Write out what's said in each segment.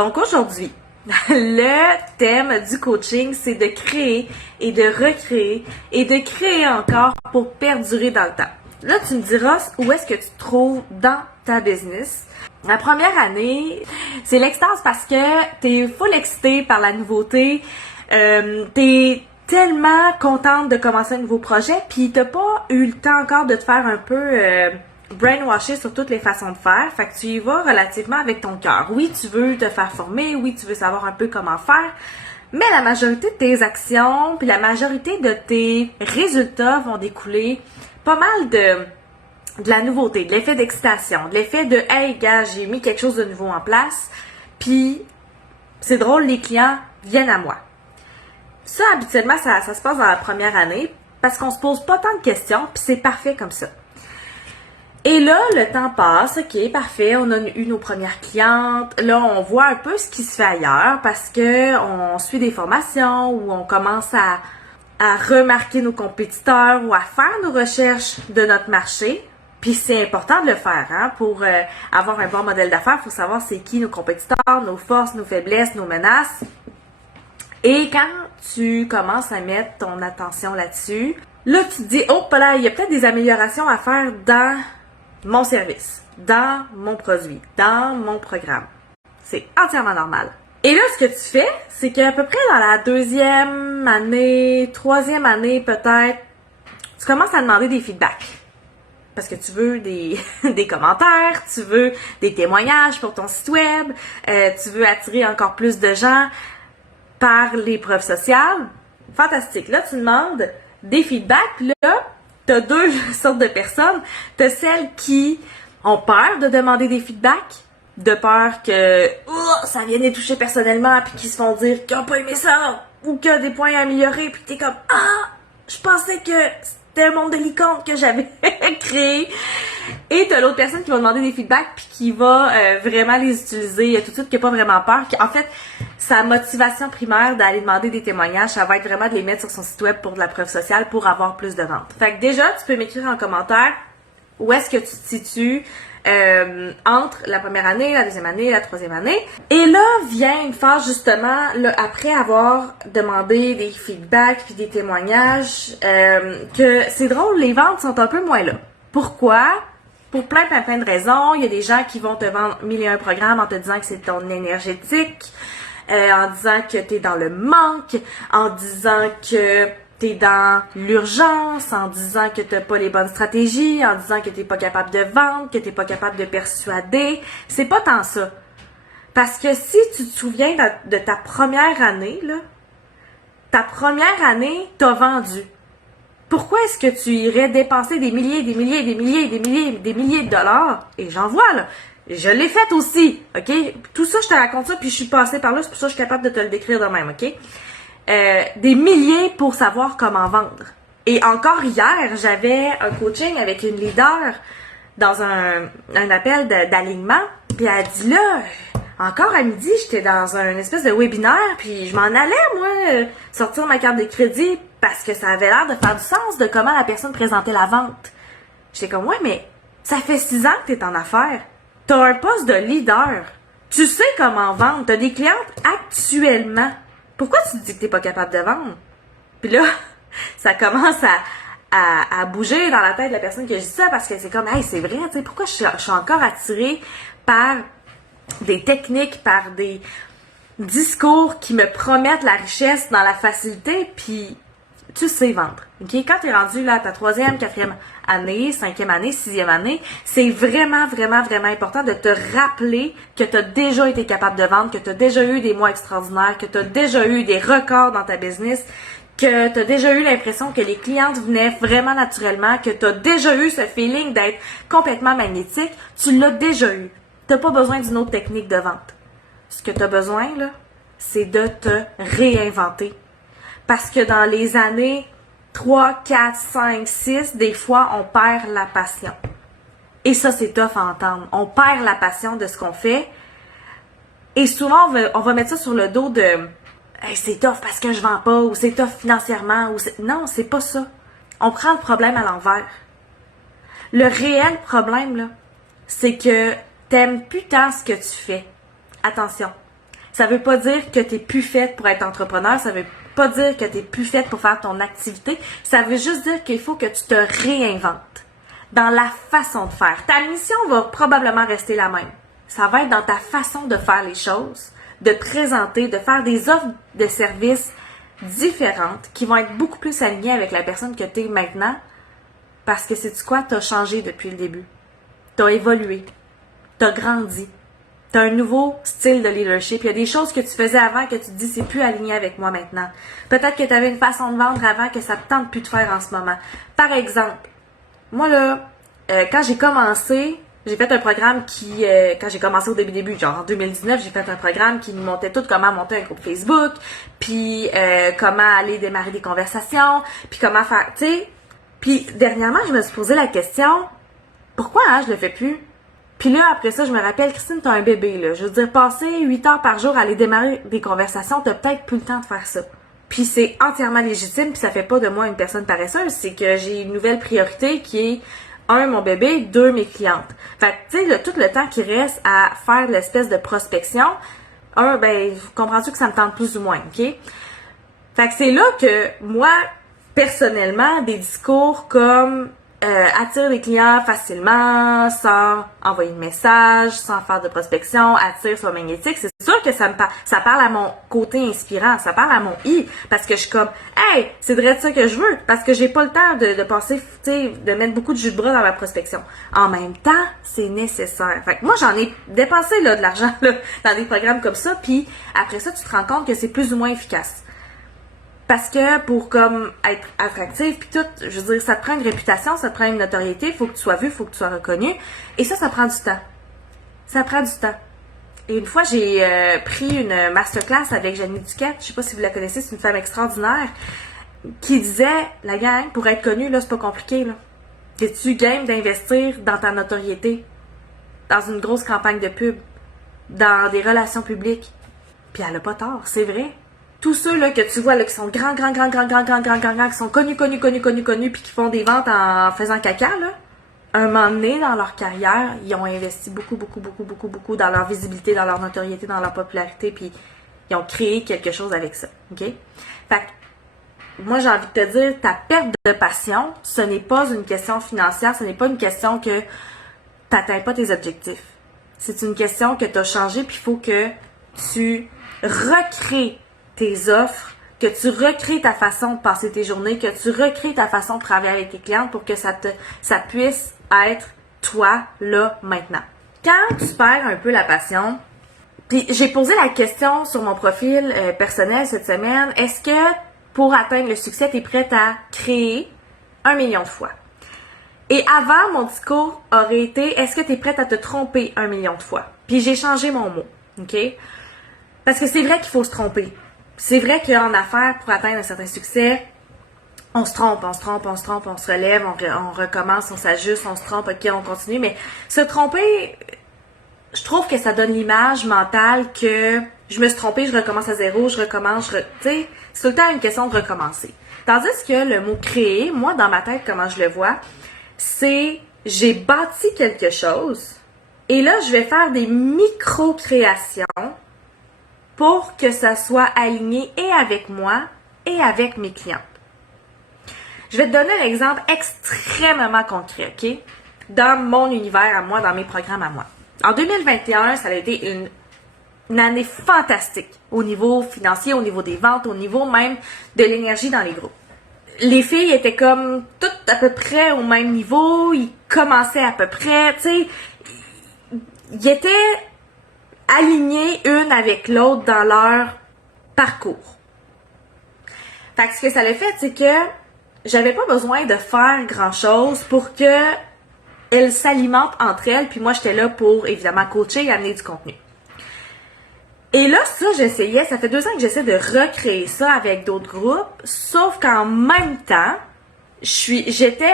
Donc aujourd'hui, le thème du coaching, c'est de créer et de recréer et de créer encore pour perdurer dans le temps. Là, tu me diras où est-ce que tu te trouves dans ta business. La première année, c'est l'extase parce que t'es full excité par la nouveauté, t'es tellement contente de commencer un nouveau projet, puis t'as pas eu le temps encore de te faire un peu brainwasher sur toutes les façons de faire. Fait que tu y vas relativement avec ton cœur. Oui, tu veux te faire former, oui, tu veux savoir un peu comment faire, mais la majorité de tes actions, puis la majorité de tes résultats vont découler pas mal de la nouveauté, de l'effet d'excitation, de l'effet de « Hey, gars, j'ai mis quelque chose de nouveau en place, puis c'est drôle, les clients viennent à moi. » Ça, habituellement, ça se passe dans la première année parce qu'on se pose pas tant de questions, puis c'est parfait comme ça. Et là, le temps passe, ok, parfait, on a eu nos premières clientes. Là, on voit un peu ce qui se fait ailleurs parce que on suit des formations ou on commence à remarquer nos compétiteurs ou à faire nos recherches de notre marché. Puis c'est important de le faire, hein, pour avoir un bon modèle d'affaires. Il faut savoir c'est qui nos compétiteurs, nos forces, nos faiblesses, nos menaces. Et quand tu commences à mettre ton attention là-dessus, là tu te dis, oh là, il y a peut-être des améliorations à faire dans mon service, dans mon produit, dans mon programme. C'est entièrement normal. Et là, ce que tu fais, c'est qu'à peu près dans la deuxième année, troisième année peut-être, tu commences à demander des feedbacks. Parce que tu veux des commentaires, tu veux des témoignages pour ton site web, tu veux attirer encore plus de gens par les preuves sociales. Fantastique. Là, tu demandes des feedbacks. Là, tu as deux sortes de personnes. Tu as celles qui ont peur de demander des feedbacks, de peur que ça vienne les toucher personnellement, puis qui se font dire qu'ils n'ont pas aimé ça, ou qu'il y a des points à améliorer, puis tu es comme « Ah, je pensais que c'était un monde de licorne que j'avais créé. » Et t'as l'autre personne qui va demander des feedbacks puis qui va vraiment les utiliser tout de suite, qui n'a pas vraiment peur. En fait, sa motivation primaire d'aller demander des témoignages, ça va être vraiment de les mettre sur son site web pour de la preuve sociale pour avoir plus de ventes. Fait que déjà, tu peux m'écrire en commentaire où est-ce que tu te situes entre la première année, la deuxième année, la troisième année. Et là vient une phase justement, là, après avoir demandé des feedbacks puis des témoignages, que c'est drôle, les ventes sont un peu moins là. Pourquoi? Pour plein de raisons. Il y a des gens qui vont te vendre 1001 programmes en te disant que c'est ton énergétique, en disant que t'es dans le manque, en disant que t'es dans l'urgence, en disant que t'as pas les bonnes stratégies, en disant que t'es pas capable de vendre, que t'es pas capable de persuader. C'est pas tant ça. Parce que si tu te souviens de ta première année, là, ta première année, t'as vendu. Pourquoi est-ce que tu irais dépenser des milliers de dollars? Et j'en vois, là. Je l'ai fait aussi, OK? Tout ça, je te raconte ça, puis je suis passée par là, c'est pour ça que je suis capable de te le décrire de même, OK? Des milliers pour savoir comment vendre. Et encore hier, j'avais un coaching avec une leader dans un appel d'alignement, puis elle a dit là, encore à midi, j'étais dans un espèce de webinaire, puis je m'en allais, moi, sortir ma carte de crédit parce que ça avait l'air de faire du sens de comment la personne présentait la vente. J'étais comme, ouais, mais ça fait 6 ans que t'es en affaires. T'as un poste de leader. Tu sais comment vendre. T'as des clientes actuellement. Pourquoi tu te dis que t'es pas capable de vendre? Puis là, ça commence à bouger dans la tête de la personne que je dis ça parce que c'est comme, hey, c'est vrai, tu sais, pourquoi je suis encore attirée par des techniques, par des discours qui me promettent la richesse dans la facilité, puis tu sais vendre. OK? Quand tu es rendu là à ta 3e, 4e année, 5e année, 6e année, c'est vraiment important de te rappeler que tu as déjà été capable de vendre, que tu as déjà eu des mois extraordinaires, que tu as déjà eu des records dans ta business, que tu as déjà eu l'impression que les clientes venaient vraiment naturellement, que tu as déjà eu ce feeling d'être complètement magnétique. Tu l'as déjà eu. Tu n'as pas besoin d'une autre technique de vente. Ce que tu as besoin, là, c'est de te réinventer. Parce que dans les années 3, 4, 5, 6, des fois, on perd la passion. Et ça, c'est tough à entendre. On perd la passion de ce qu'on fait. Et souvent, on va mettre ça sur le dos de hey, c'est tough parce que je vends pas, ou c'est tough financièrement, ou non, c'est pas ça. On prend le problème à l'envers. Le réel problème, là, c'est que t'aimes plus tant ce que tu fais. Attention. Ça veut pas dire que t'es plus faite pour être entrepreneur, ça veut pas dire que t'es plus faite pour faire ton activité, ça veut juste dire qu'il faut que tu te réinventes dans la façon de faire. Ta mission va probablement rester la même. Ça va être dans ta façon de faire les choses, de présenter, de faire des offres de services différentes qui vont être beaucoup plus alignées avec la personne que tu es maintenant parce que sais-tu quoi? Tu as changé depuis le début. Tu as évolué. Tu as grandi. Tu as un nouveau style de leadership. Il y a des choses que tu faisais avant que tu te dis c'est plus aligné avec moi maintenant. Peut-être que tu avais une façon de vendre avant que ça ne te tente plus de faire en ce moment. Par exemple, moi là, quand j'ai commencé, j'ai fait un programme qui, quand j'ai commencé au début, genre en 2019, j'ai fait un programme qui nous montrait tout comment monter un groupe Facebook, puis comment aller démarrer des conversations, puis comment faire, tu sais. Puis dernièrement, je me suis posé la question, pourquoi je le fais plus? Puis là, après ça, je me rappelle, Christine, t'as un bébé, là. Je veux dire, passer 8 heures par jour à aller démarrer des conversations, t'as peut-être plus le temps de faire ça. Puis c'est entièrement légitime, puis ça fait pas de moi une personne paresseuse, c'est que j'ai une nouvelle priorité qui est 1, mon bébé, 2, mes clientes. Fait que, tu sais, tout le temps qui reste à faire l'espèce de prospection, comprends-tu que ça me tente plus ou moins, OK? Fait que c'est là que, moi, personnellement, des discours comme attire les clients facilement, sans envoyer de message, sans faire de prospection, attire soit magnétique, c'est sûr que ça parle à mon côté inspirant, ça parle à mon parce que je suis comme, hey, c'est vrai de ça que je veux, parce que j'ai pas le temps de passer, tu sais, de mettre beaucoup de jus de bras dans ma prospection. En même temps, c'est nécessaire. Fait que moi, j'en ai dépensé, là, de l'argent, là, dans des programmes comme ça, puis après ça, tu te rends compte que c'est plus ou moins efficace. Parce que pour comme être attractif puis tout, je veux dire, ça te prend une réputation, ça te prend une notoriété, il faut que tu sois vu, il faut que tu sois reconnu. Et ça prend du temps. Ça prend du temps. Et une fois, j'ai pris une masterclass avec Jenny Duquette, je sais pas si vous la connaissez, c'est une femme extraordinaire, qui disait, la gang, pour être connue, là, c'est pas compliqué, là. Es-tu game d'investir dans ta notoriété, dans une grosse campagne de pub, dans des relations publiques? Puis elle a pas tort, c'est vrai. Tous ceux là que tu vois là qui sont grands, qui sont connus, puis qui font des ventes en faisant caca, là, un moment donné dans leur carrière, ils ont investi beaucoup dans leur visibilité, dans leur notoriété, dans leur popularité, puis ils ont créé quelque chose avec ça, OK? Fait que, moi, j'ai envie de te dire, ta perte de passion, ce n'est pas une question financière, ce n'est pas une question que tu n'atteins pas tes objectifs. C'est une question que tu as changé, puis il faut que tu recrées tes offres, que tu recrées ta façon de passer tes journées, que tu recrées ta façon de travailler avec tes clientes pour que ça puisse être toi, là, maintenant. Quand tu perds un peu la passion, puis j'ai posé la question sur mon profil personnel cette semaine, est-ce que pour atteindre le succès, tu es prête à créer 1 million de fois? Et avant, mon discours aurait été, est-ce que tu es prête à te tromper 1 million de fois? Puis j'ai changé mon mot, OK? Parce que c'est vrai qu'il faut se tromper. C'est vrai qu'en affaires, pour atteindre un certain succès, on se trompe, on se relève, on recommence, on s'ajuste, on se trompe, ok, on continue. Mais se tromper, je trouve que ça donne l'image mentale que je me suis trompée, je recommence à zéro, tu sais, c'est tout le temps une question de recommencer. Tandis que le mot créer, moi, dans ma tête, comment je le vois, c'est j'ai bâti quelque chose et là, je vais faire des micro-créations pour que ça soit aligné et avec moi et avec mes clientes. Je vais te donner un exemple extrêmement concret, OK? Dans mon univers à moi, dans mes programmes à moi. En 2021, ça a été une année fantastique au niveau financier, au niveau des ventes, au niveau même de l'énergie dans les groupes. Les filles étaient comme toutes à peu près au même niveau, ils commençaient à peu près, tu sais, ils étaient alignées une avec l'autre dans leur parcours. Fait que ce que ça l'a fait, c'est que j'avais pas besoin de faire grand-chose pour que elles s'alimentent entre elles, puis moi j'étais là pour évidemment coacher et amener du contenu. Et là, ça, j'essayais, ça fait 2 ans que j'essaie de recréer ça avec d'autres groupes, sauf qu'en même temps, j'étais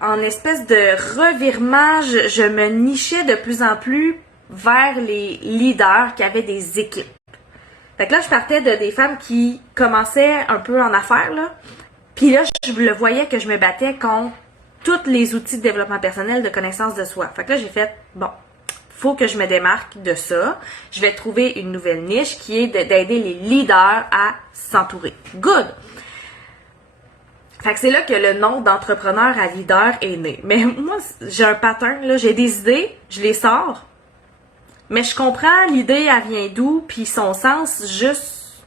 en espèce de revirement, je me nichais de plus en plus vers les leaders qui avaient des équipes. Fait que là, je partais de des femmes qui commençaient un peu en affaires, là. Puis là, je le voyais que je me battais contre tous les outils de développement personnel, de connaissance de soi. Fait que là, j'ai fait, bon, faut que je me démarque de ça. Je vais trouver une nouvelle niche qui est d'aider les leaders à s'entourer. Good! Fait que c'est là que le nom d'entrepreneur à leader est né. Mais moi, j'ai un pattern, là, j'ai des idées, je les sors, mais je comprends l'idée, elle vient d'où, puis son sens juste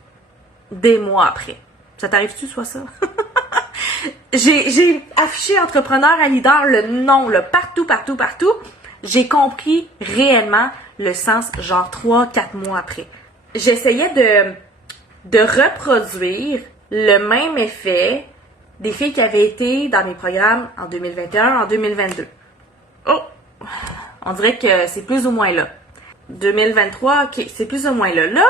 des mois après. Ça t'arrive-tu, soit ça? J'ai affiché entrepreneur à leader, le nom, là, partout. J'ai compris réellement le sens, genre 3-4 mois après. J'essayais de reproduire le même effet des filles qui avaient été dans mes programmes en 2021, en 2022. Oh! On dirait que c'est plus ou moins là. 2023, ok, c'est plus ou moins là. Là,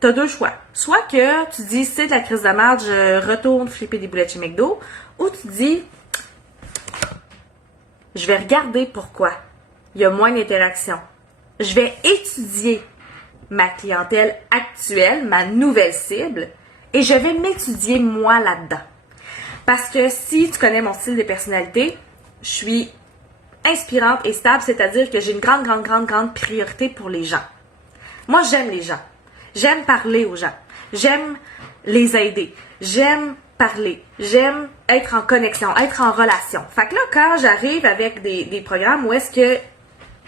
t'as deux choix. Soit que tu dis, c'est de la crise de merde, je retourne flipper des boulettes chez McDo, ou tu dis, je vais regarder pourquoi il y a moins d'interaction. Je vais étudier ma clientèle actuelle, ma nouvelle cible, et je vais m'étudier moi là-dedans. Parce que si tu connais mon style de personnalité, je suis inspirante et stable, c'est-à-dire que j'ai une grande priorité pour les gens. Moi, j'aime les gens. J'aime parler aux gens. J'aime les aider. J'aime parler. J'aime être en connexion, être en relation. Fait que là, quand j'arrive avec des programmes où est-ce que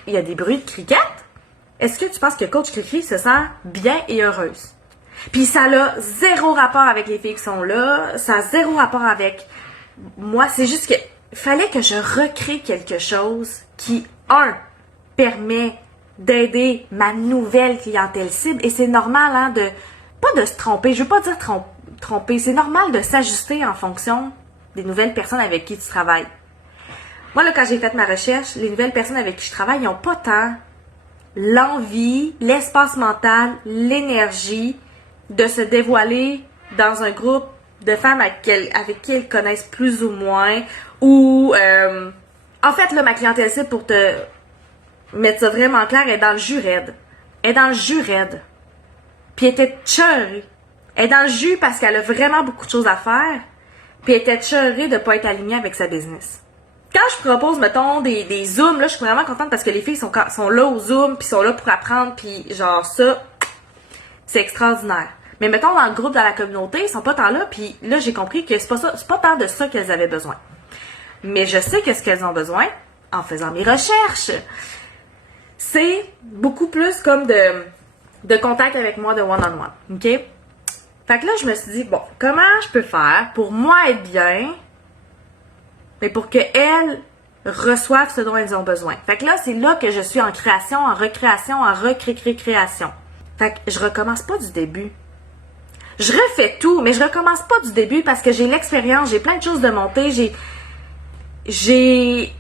il y a des bruits de cricket, est-ce que tu penses que Coach Cricri se sent bien et heureuse? Puis ça a zéro rapport avec les filles qui sont là, ça a zéro rapport avec moi, c'est juste que fallait que je recrée quelque chose qui, permet d'aider ma nouvelle clientèle cible, et c'est normal, hein, pas de se tromper, je veux pas dire tromper, c'est normal de s'ajuster en fonction des nouvelles personnes avec qui tu travailles. Moi, là, quand j'ai fait ma recherche, les nouvelles personnes avec qui je travaille, ils n'ont pas tant l'envie, l'espace mental, l'énergie de se dévoiler dans un groupe de femmes avec qui elles connaissent plus ou moins, ou en fait là, ma clientèle cible, pour te mettre ça vraiment clair, est dans le jus raide. Elle est dans le jus raide. Puis elle était cheurée. Elle est dans le jus parce qu'elle a vraiment beaucoup de choses à faire, puis elle était cheurée de pas être alignée avec sa business. Quand je propose, mettons, des zooms, là, je suis vraiment contente parce que les filles sont là au zoom, puis sont là pour apprendre, puis genre ça, c'est extraordinaire. Mais mettons, dans le groupe, dans la communauté, ils sont pas tant là, puis là, j'ai compris que c'est pas tant de ça qu'elles avaient besoin. Mais je sais que ce qu'elles ont besoin, en faisant mes recherches, c'est beaucoup plus comme de contact avec moi, de one-on-one, ok? Fait que là, je me suis dit, bon, comment je peux faire pour moi être bien, mais pour qu'elles reçoivent ce dont elles ont besoin. Fait que là, c'est là que je suis en création, en recréation, en recréation. Fait que je recommence pas du début. Je refais tout, mais je recommence pas du début parce que j'ai l'expérience, j'ai plein de choses de monter, j'ai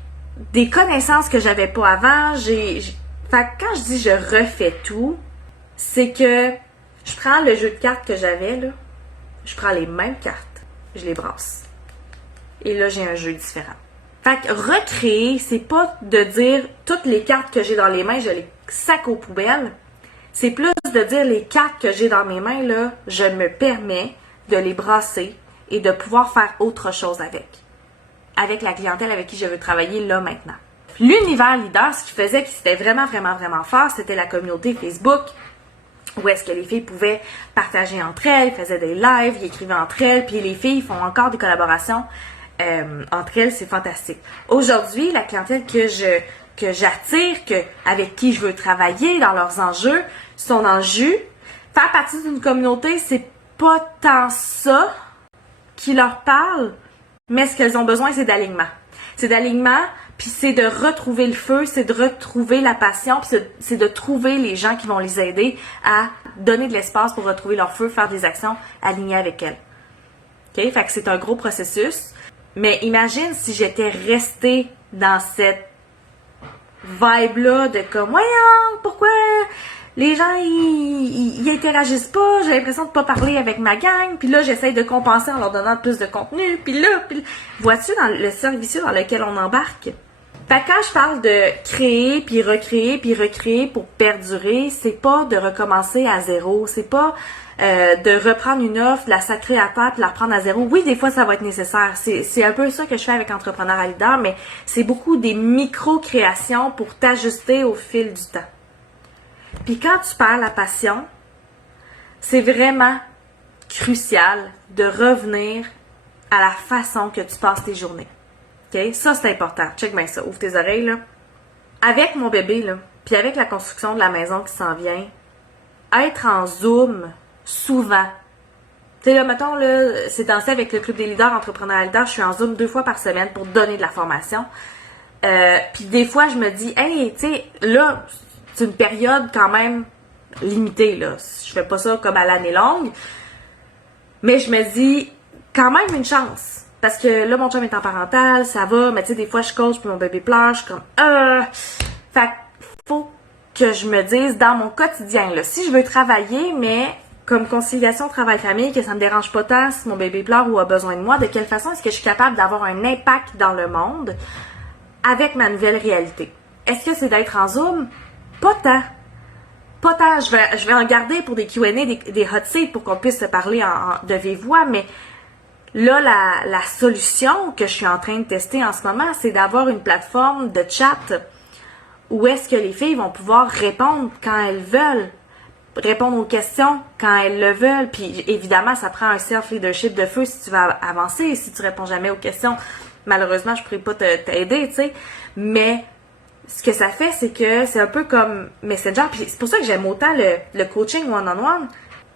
des connaissances que j'avais pas avant, fait que quand je dis je refais tout, c'est que je prends le jeu de cartes que j'avais, là, je prends les mêmes cartes, je les brasse. Et là, j'ai un jeu différent. Fait que recréer, c'est pas de dire toutes les cartes que j'ai dans les mains, je les sac aux poubelles. C'est plus de dire les cartes que j'ai dans mes mains, là, je me permets de les brasser et de pouvoir faire autre chose avec la clientèle avec qui je veux travailler là maintenant. L'univers leader, ce qui faisait que c'était vraiment fort, c'était la communauté Facebook, où est-ce que les filles pouvaient partager entre elles, faisaient des lives, ils écrivaient entre elles, puis les filles font encore des collaborations entre elles, c'est fantastique. Aujourd'hui, la clientèle que j'attire, avec qui je veux travailler dans leurs enjeux, sont en jus. Faire partie d'une communauté, c'est pas tant ça qui leur parle, mais ce qu'elles ont besoin, c'est d'alignement. C'est d'alignement, puis c'est de retrouver le feu, c'est de retrouver la passion, puis c'est de trouver les gens qui vont les aider à donner de l'espace pour retrouver leur feu, faire des actions alignées avec elles. OK? Fait que c'est un gros processus. Mais imagine si j'étais restée dans cette vibe-là de comme, voyons, pourquoi les gens, ils interagissent pas, j'ai l'impression de pas parler avec ma gang, puis là, j'essaye de compenser en leur donnant plus de contenu, puis là, vois-tu dans le cercle vicieux dans lequel on embarque? Fait que quand je parle de créer, puis recréer pour perdurer, c'est pas de recommencer à zéro, c'est pas de reprendre une offre, de la sacrer à terre, puis la reprendre à zéro. Oui, des fois, ça va être nécessaire. C'est un peu ça que je fais avec Entrepreneur à Leader, mais c'est beaucoup des micro-créations pour t'ajuster au fil du temps. Puis quand tu perds la passion, c'est vraiment crucial de revenir à la façon que tu passes tes journées. OK? Ça, c'est important. Check bien ça. Ouvre tes oreilles, là. Avec mon bébé, là, puis avec la construction de la maison qui s'en vient, être en Zoom, souvent. Tu sais, là, mettons, là, c'est dansé avec le Club des leaders, Entrepreneurs à Leader, je suis en Zoom 2 fois par semaine pour donner de la formation. Puis des fois, je me dis, hey, tu sais, là, c'est une période quand même limitée, là. Je fais pas ça comme à l'année longue. Mais je me dis, quand même une chance. Parce que là, mon chum est en parental, ça va, mais tu sais, des fois, je coach, puis mon bébé pleure, je suis comme, Fait faut que je me dise, dans mon quotidien, là, si je veux travailler, mais comme conciliation travail-famille, que ça me dérange pas tant si mon bébé pleure ou a besoin de moi, de quelle façon est-ce que je suis capable d'avoir un impact dans le monde avec ma nouvelle réalité? Est-ce que c'est d'être en Zoom? Pas tant. Pas tant. Je vais en garder pour des Q&A, des hot seats pour qu'on puisse se parler de vive voix, mais là, la solution que je suis en train de tester en ce moment, c'est d'avoir une plateforme de chat où est-ce que les filles vont pouvoir répondre quand elles veulent, répondre aux questions quand elles le veulent. Puis évidemment, ça prend un self-leadership de feu si tu vas avancer. Si tu réponds jamais aux questions, malheureusement, je ne pourrais pas t'aider, tu sais. Mais ce que ça fait, c'est que c'est un peu comme Messenger. Puis c'est pour ça que j'aime autant le coaching one-on-one.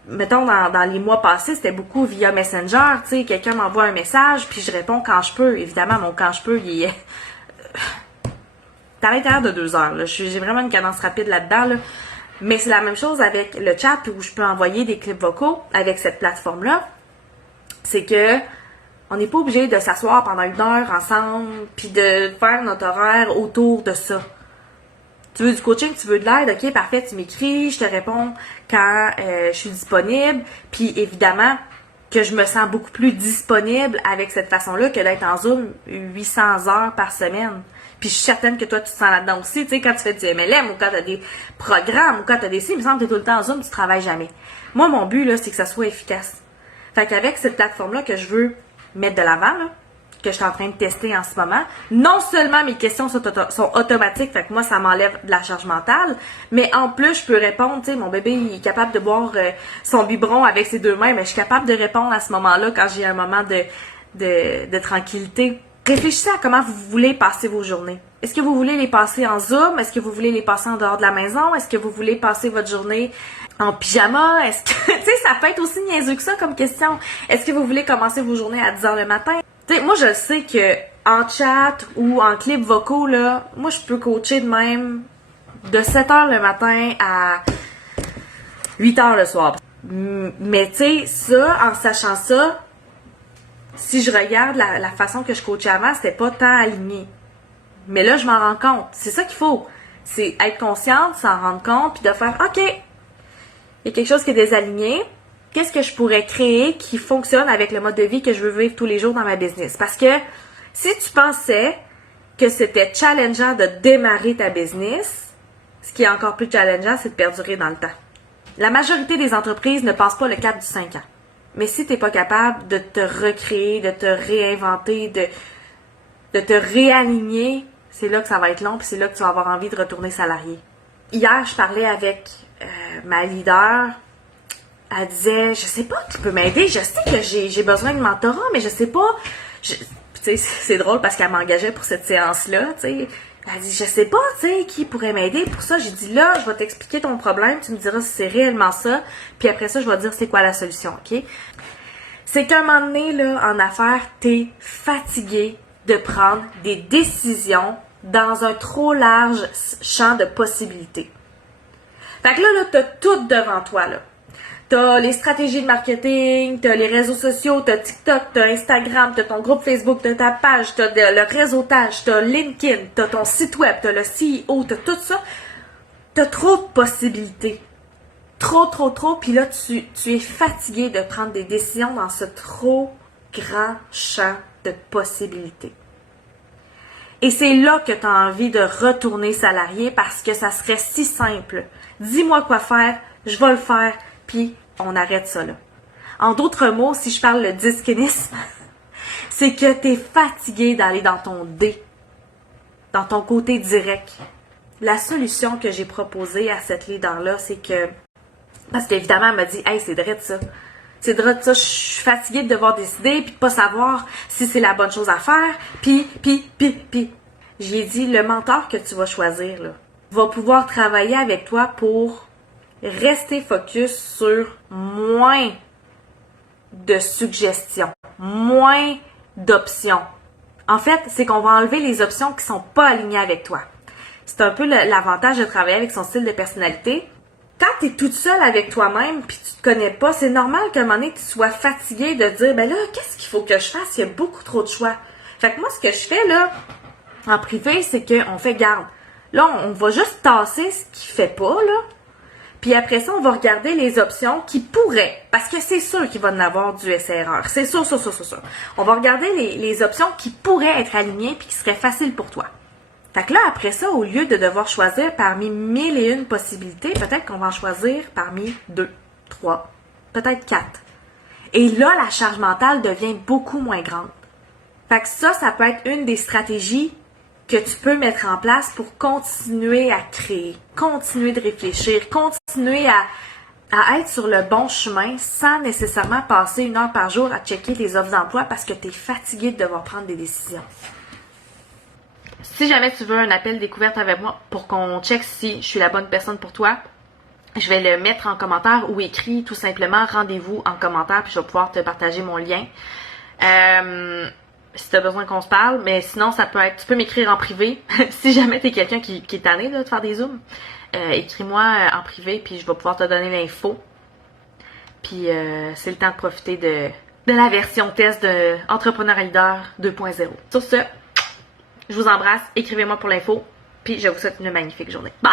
Mettons, dans les mois passés, c'était beaucoup via Messenger, tu sais, quelqu'un m'envoie un message, puis je réponds quand je peux. Évidemment, mon quand je peux, il est à l'intérieur de 2 heures, là. J'ai vraiment une cadence rapide là-dedans, là. Mais c'est la même chose avec le chat où je peux envoyer des clips vocaux avec cette plateforme-là. C'est que on n'est pas obligé de s'asseoir pendant 1 heure ensemble, puis de faire notre horaire autour de ça. Tu veux du coaching, tu veux de l'aide, ok, parfait, tu m'écris, je te réponds quand je suis disponible. Puis évidemment que je me sens beaucoup plus disponible avec cette façon-là que d'être en Zoom 800 heures par semaine. Puis je suis certaine que toi, tu te sens là-dedans aussi, tu sais, quand tu fais du MLM ou quand tu as des programmes ou quand tu as des sites, il me semble que tu es tout le temps en Zoom, tu travailles jamais. Moi, mon but, là, c'est que ça soit efficace. Fait qu'avec cette plateforme-là que je veux mettre de l'avant, là, que je suis en train de tester en ce moment. Non seulement mes questions sont automatiques, fait que moi, ça m'enlève de la charge mentale, mais en plus, je peux répondre, tu sais, mon bébé, il est capable de boire son biberon avec ses 2 mains, mais je suis capable de répondre à ce moment-là quand j'ai un moment de tranquillité. Réfléchissez à comment vous voulez passer vos journées. Est-ce que vous voulez les passer en Zoom? Est-ce que vous voulez les passer en dehors de la maison? Est-ce que vous voulez passer votre journée en pyjama? Est-ce que, tu sais, ça peut être aussi niaiseux que ça comme question. Est-ce que vous voulez commencer vos journées à 10 heures le matin? Tu sais, moi, je sais que en chat ou en clips vocaux, là, moi, je peux coacher de même de 7 heures le matin à 8 heures le soir. Mais, tu sais, ça, en sachant ça, si je regarde la façon que je coachais avant, c'était pas tant aligné. Mais là, je m'en rends compte. C'est ça qu'il faut. C'est être consciente, s'en rendre compte, puis de faire, OK, il y a quelque chose qui est désaligné. Qu'est-ce que je pourrais créer qui fonctionne avec le mode de vie que je veux vivre tous les jours dans ma business? Parce que si tu pensais que c'était challengeant de démarrer ta business, ce qui est encore plus challengeant, c'est de perdurer dans le temps. La majorité des entreprises ne passent pas le cap du 5 ans. Mais si tu n'es pas capable de te recréer, de te réinventer, de te réaligner, c'est là que ça va être long, puis c'est là que tu vas avoir envie de retourner salarié. Hier, je parlais avec ma leader. Elle disait, je sais pas qui peut m'aider, je sais que j'ai besoin de mentorat, mais je sais pas. Tu sais, c'est drôle parce qu'elle m'engageait pour cette séance-là, tu sais. Elle dit, je sais pas, tu sais, qui pourrait m'aider pour ça. J'ai dit, là, je vais t'expliquer ton problème, tu me diras si c'est réellement ça, puis après ça, je vais te dire c'est quoi la solution, ok? C'est qu'à un moment donné, là, en affaires, t'es fatigué de prendre des décisions dans un trop large champ de possibilités. Fait que là, t'as tout devant toi, là. T'as les stratégies de marketing, t'as les réseaux sociaux, t'as TikTok, t'as Instagram, t'as ton groupe Facebook, t'as ta page, t'as le réseautage, t'as LinkedIn, t'as ton site web, t'as le CEO, t'as tout ça. T'as trop de possibilités. Trop, puis là, tu es fatigué de prendre des décisions dans ce trop grand champ de possibilités. Et c'est là que tu as envie de retourner salarié parce que ça serait si simple. Dis-moi quoi faire, je vais le faire, puis on arrête ça là. En d'autres mots, si je parle le dyskinisme, c'est que tu es fatigué d'aller dans ton D, dans ton côté direct. La solution que j'ai proposée à cette leader-là, c'est que, parce qu'évidemment, elle m'a dit, hey, c'est drôle ça. C'est drôle ça, je suis fatiguée de devoir décider puis de pas savoir si c'est la bonne chose à faire, puis. J'ai dit, le mentor que tu vas choisir, là, va pouvoir travailler avec toi pour rester focus sur moins de suggestions, moins d'options. En fait, c'est qu'on va enlever les options qui sont pas alignées avec toi. C'est un peu l'avantage de travailler avec son style de personnalité. Quand tu es toute seule avec toi-même puis tu te connais pas, c'est normal qu'à un moment donné, tu sois fatigué de dire, ben là, qu'est-ce qu'il faut que je fasse? Il y a beaucoup trop de choix. Fait que moi, ce que je fais, là, en privé, c'est qu'on fait garde. Là, on va juste tasser ce qui fait pas, là. Puis après ça, on va regarder les options qui pourraient, parce que c'est sûr qu'il va en avoir du essai-erreur. C'est sûr. On va regarder les options qui pourraient être alignées puis qui seraient faciles pour toi. Fait que là, après ça, au lieu de devoir choisir parmi 1001 possibilités, peut-être qu'on va en choisir parmi 2, 3, peut-être 4. Et là, la charge mentale devient beaucoup moins grande. Fait que ça peut être une des stratégies que tu peux mettre en place pour continuer à créer, continuer de réfléchir, continuer à être sur le bon chemin sans nécessairement passer 1 heure par jour à checker les offres d'emploi parce que tu es fatigué de devoir prendre des décisions. Si jamais tu veux un appel découverte avec moi pour qu'on check si je suis la bonne personne pour toi, je vais le mettre en commentaire ou écrit tout simplement rendez-vous en commentaire puis je vais pouvoir te partager mon lien. Si tu as besoin qu'on se parle, mais sinon ça peut être, tu peux m'écrire en privé. Si jamais tu es quelqu'un qui est tanné là, de faire des zooms, écris-moi en privé puis je vais pouvoir te donner l'info. Puis c'est le temps de profiter de la version test de Entrepreneur Leader 2.0. Sur ce, je vous embrasse, écrivez-moi pour l'info, puis je vous souhaite une magnifique journée. Bye!